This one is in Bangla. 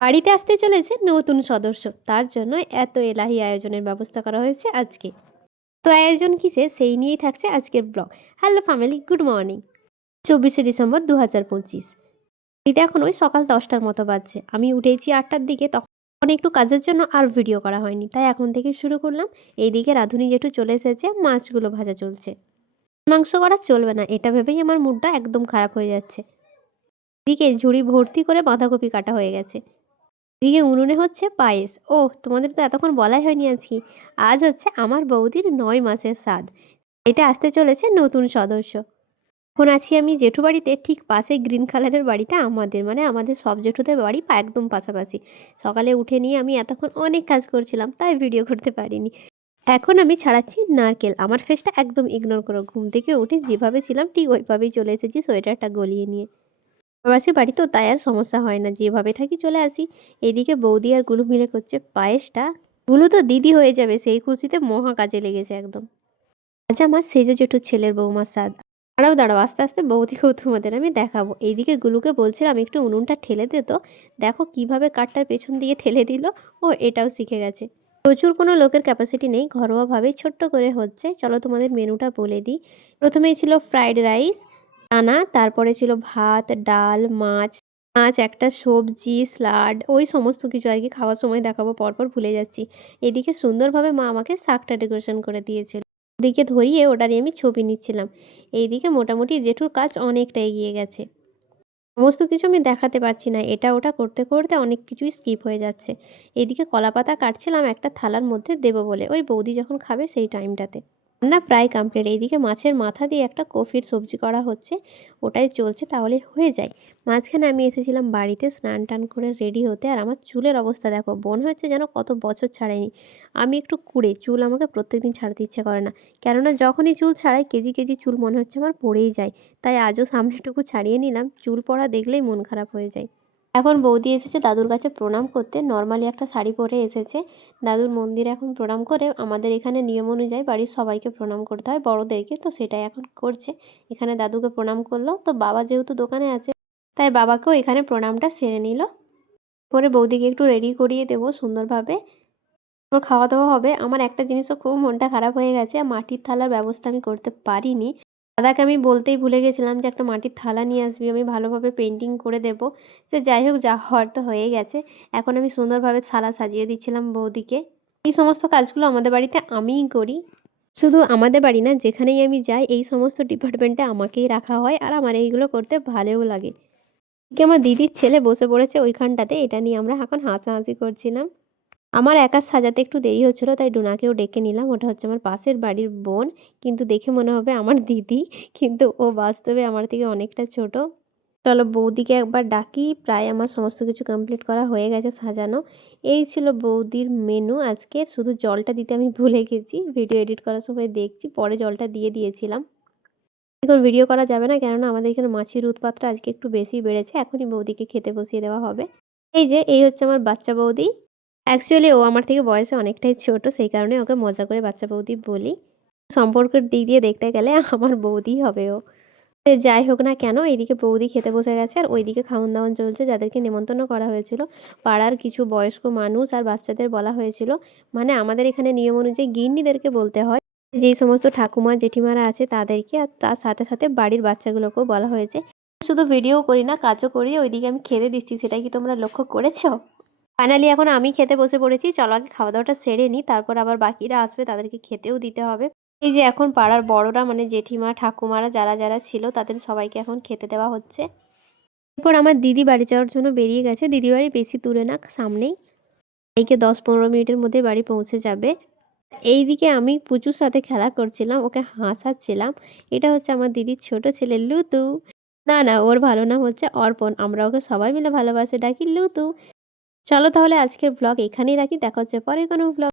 বাড়িতে আসতে চলেছে নতুন সদস্য। তার জন্য এত এলাহি আয়োজনের ব্যবস্থা করা হয়েছে আজকে। তো আয়োজন কিসে সেই নিয়েই থাকছে আজকের blog. Hello family good morning চব্বিশে ডিসেম্বর দু হাজার পঁচিশ। এটা এখন ওই সকাল দশটার মতো বাজছে। আমি উঠেছি আটটার দিকে, তখন একটু কাজের জন্য আর ভিডিও করা হয়নি। তাই এখন থেকে শুরু করলাম। এইদিকে রাঁধুনি জেঠু চলে এসেছে, মাছগুলো ভাজা চলছে। মাংস করা চলবে না, এটা ভেবেই আমার মুডটা একদম খারাপ হয়ে যাচ্ছে। এদিকে ঝুড়ি ভর্তি করে বাঁধাকপি কাটা হয়ে গেছে। এদিকে উনুনে হচ্ছে পায়েস। ও তোমাদের তো এতক্ষণ বলাই হয়নি আজকে। আজ হচ্ছে আমার বৌদির নয় মাসের স্বাদ। এটা আসতে চলেছে নতুন সদস্য। এখন আছি আমি জেঠু বাড়িতে, ঠিক পাশে গ্রিন কালারের বাড়িটা আমাদের। মানে আমাদের সব জেঠুদের বাড়ি একদম পাশাপাশি। সকালে উঠে নিয়ে আমি এতক্ষণ অনেক কাজ করছিলাম, তাই ভিডিও করতে পারিনি। এখন আমি ছাড়াচ্ছি নারকেল। আমার ফেসটা একদম ইগনোর করো। ঘুম থেকে উঠে যেভাবে ছিলাম, ঠিক ওইভাবেই চলে এসেছি সোয়েটারটা গলিয়ে নিয়ে। প্রবাসী বাড়ি তো তাই আর সমস্যা হয় না। যেভাবে থাকি চলে আসি। এদিকে বৌদি আর গুলু মিলে করছে পায়েসটা। গুলু তো দিদি হয়ে যাবে, সেই খুশিতে মহা কাজে লেগেছে একদম। আজ আমার সেজো জেঠুর ছেলের বৌমার স্বাদ দাঁড়াও দাঁড়াও, আস্তে আস্তে বৌদিকেও তোমাদের আমি দেখাবো। এইদিকে গুলুকে বলছিলাম একটু উনুনটা ঠেলে দে তো। দেখো কীভাবে কাঠটার পেছন দিয়ে ঠেলে দিল। ও এটাও শিখে গেছে। প্রচুর কোনো লোকের ক্যাপাসিটি নেই। ঘরোয়াভাবেই ছোট্ট করে হচ্ছে। চলো তোমাদের মেনুটা বলে দিই। প্রথমেই ছিল ফ্রাইড রাইস চানা তারপরে ছিল ভাত, ডাল, মাছ মাছ, একটা সবজি, স্লাড, ওই সমস্ত কিছু আর কি খাওয়ার সময় দেখাবো, পরপর ভুলে যাচ্ছি। এদিকে সুন্দরভাবে মা আমাকে শাকটা ডেকোরেশন করে দিয়েছিল। ওদিকে ধরিয়ে ওটা আমি ছবি নিচ্ছিলাম। এইদিকে মোটামুটি জেঠুর কাজ অনেকটা এগিয়ে গেছে। সমস্ত কিছু আমি দেখাতে পারছি না। এটা ওটা করতে করতে অনেক কিছুই স্কিপ হয়ে যাচ্ছে। এদিকে কলা পাতা কাটছিলাম একটা থালার মধ্যে দেবো বলে। ওই বৌদি যখন খাবে সেই টাইমটাতে রান্না প্রায় কমপ্লিট এইদিকে মাছের মাথা দিয়ে একটা কফির সবজি করা হচ্ছে, ওটাই চলছে, তাহলে হয়ে যায়। মাঝখানে আমি এসেছিলাম বাড়িতে, স্নান টান করে রেডি হতে, আর আমার চুলের অবস্থা দেখো, বোন হচ্ছে যেন কত বছর ছাড়াইনি আমি একটু কুড়ে, চুল আমাকে প্রত্যেকদিন ছাড়তে ইচ্ছে করে না। কেননা যখনই চুল ছাড়াই, কেজি কেজি চুল মনে হচ্ছে আমার পড়েই যায়। তাই আজও সামনেটুকু ছাড়িয়ে নিলাম, চুল পড়া দেখলেই মন খারাপ হয়ে যায়। এখন বৌদি এসেছে দাদুর কাছে প্রণাম করতে। নর্মালি একটা শাড়ি পরে এসেছে। দাদুর মন্দিরে এখন প্রণাম করে। আমাদের এখানে নিয়ম অনুযায়ী বাড়ির সবাইকে প্রণাম করতে হয় বড়োদেরকে, তো সেটাই এখন করছে। এখানে দাদুকে প্রণাম করল। তো বাবা যেহেতু দোকানে আছে, তাই বাবাকেও এখানে প্রণামটা সেরে নিল। পরে বৌদিকে একটু রেডি করিয়ে দেবো সুন্দরভাবে। খাওয়া দাওয়া হবে। আমার একটা জিনিসও খুব মনটা খারাপ হয়ে গেছে। মাটির থালার ব্যবস্থা আমি করতে পারিনি। দাদাকে আমি বলতেই ভুলে গেছিলাম যে একটা মাটির থালা নিয়ে আসবি, আমি ভালোভাবে পেন্টিং করে দেবো। সে যাই হোক, যা হওয়ার তো হয়ে গেছে। এখন আমি সুন্দরভাবে থালা সাজিয়ে দিচ্ছিলাম বৌদিকে। এই সমস্ত কাজগুলো আমাদের বাড়িতে আমিই করি। শুধু আমাদের বাড়ি না, যেখানেই আমি যাই, এই সমস্ত ডিপার্টমেন্টে আমাকেই রাখা হয় আর আমার এইগুলো করতে ভালোও লাগে। আমার দিদির ছেলে বসে পড়েছে ওইখানটাতে, এটা নিয়ে আমরা এখন হাঁচাহাঁচি করছিলাম। আমার একা সাজাতে একটু দেরি হচ্ছিল, তাই ডোনাকেও ডেকে নিলাম। ওটা হচ্ছে আমার পাশের বাড়ির বোন, কিন্তু দেখে মনে হবে আমার দিদি, কিন্তু ও বাস্তবে আমার থেকে অনেকটা ছোট। চলো বৌদিকে একবার ডাকি, প্রায় আমার সমস্ত কিছু কমপ্লিট করা হয়ে গেছে সাজানো। এই ছিল বৌদির মেনু আজকে। শুধু জলটা দিতে আমি ভুলে গেছি। ভিডিও এডিট করার সময় দেখছি, পরে জলটা দিয়ে দিয়েছিলাম। এখন ভিডিও করা যাবে না, কেননা আমাদের এখানে মাছির উৎপাতটা আজকে একটু বেশি বেড়েছে। এখনই বৌদিকে খেতে বসিয়ে দেওয়া হবে। এই যে, এই হচ্ছে আমার বাচ্চা বৌদি। অ্যাকচুয়ালি ও আমার থেকে বয়সে অনেকটাই ছোট, সেই কারণে ওকে মজা করে বাচ্চা বৌদি বলি। সম্পর্কের দিক দিয়ে দেখতে গেলে আমার বৌদি হবে ও। সে যাই হোক না কেন, এইদিকে বৌদি খেতে বসে গেছে আর ওইদিকে খাওয়ান দাওয়ান চলছে, যাদেরকে নেমন্তন্ন করা হয়েছিল। পাড়ার কিছু বয়স্ক মানুষ আর বাচ্চাদের বলা হয়েছিল। মানে আমাদের এখানে নিয়ম অনুযায়ী গিন্নিদেরকে বলতে হয় যেই সমস্ত ঠাকুমা, জেঠিমারা আছে তাদেরকে আর তার সাথে সাথে বাড়ির বাচ্চাগুলোকেও বলা হয়েছে। শুধু ভিডিও করি না, কাজও করি, ওইদিকে আমি খেতে দিচ্ছি, সেটা কি তোমরা লক্ষ্য করেছ? ফাইনালি এখন আমি খেতে বসে পড়েছি। চলো আগে খাওয়া দাওয়াটা সেরে নিই, তারপর আবার বাকিরা আসবে, তাদেরকে খেতেও দিতে হবে। এই যে এখন পাড়ার বড়রা মানে জেঠিমা, ঠাকুমারা যারা যারা ছিল, তাদের সবাইকে এখন খেতে দেওয়া হচ্ছে। এরপর আমার দিদি বাড়ি যাওয়ার জন্য বেরিয়ে গেছে। দিদি বাড়ি বেশি দূরে না, সামনেই। এইকে দশ পনেরো মিনিটের মধ্যে বাড়ি পৌঁছে যাবে। এইদিকে আমি পুচুর সাথে খেলা করছিলাম, ওকে হাসাচ্ছিলাম। এটা হচ্ছে আমার দিদির ছোট ছেলে লুতু। না না, ওর ভালো নাম হচ্ছে অর্পণ। আমরা ওকে সবাই মিলে ভালোবাসে, ডাকি লুতু। চলো তাহলে আজকের ব্লগ এখানেই রাখি। দেখা হচ্ছে পরে কোনো ব্লগ